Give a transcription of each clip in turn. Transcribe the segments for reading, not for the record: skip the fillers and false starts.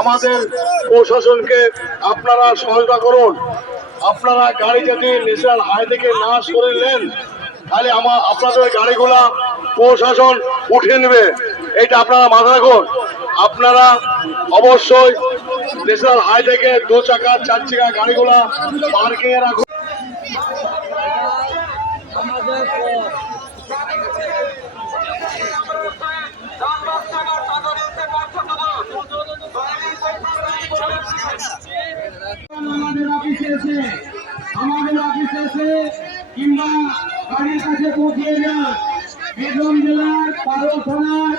আমাদের প্রশাসনকে আপনারা সহায়তা করুন। আপনারা গাড়ি যদি ন্যাশনাল হাই থেকে না সরিলেন তাহলে আপনাদের গাড়িগুলা প্রশাসন উঠিয়ে নেবে, এটা আপনারা মাথায় রাখুন। আপনারা অবশ্যই ন্যাশনাল হাই থেকে 2 চাকা 4 চাকা গাড়িগুলা পার্কিং এ রাখুন। আমাদের অফিসে এসে কিংবা বাড়ির কাছে পৌঁছিয়ে যান। বীরভূম জেলার পারুল থানার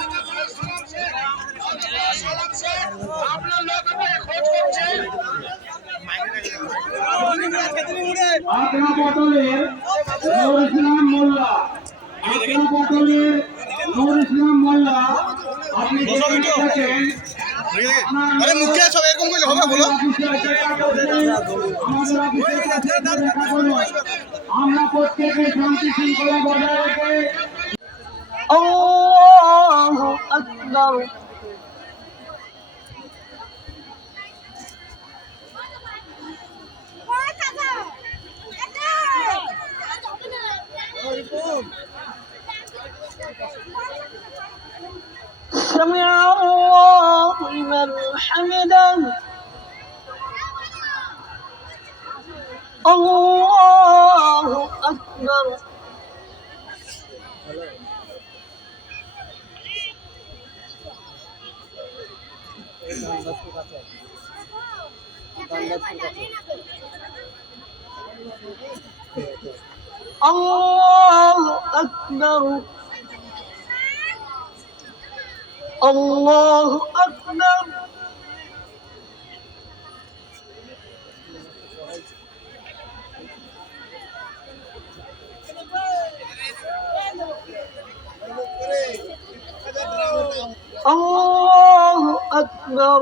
আকরা পটলের নূর ইসলাম মোল্লা, আকরা পটলের নূর ইসলাম মোল্লা, আপনি দেখেন আরে মুখে সব এরকম করলে হবে বলো। আমরা প্রত্যেকে শান্তি শৃঙ্খলা বজায় রেখে আল্লাহু আকবার। سمع الله لمن حمده الله أكبر الله أكبر الله أكبر الله أكبر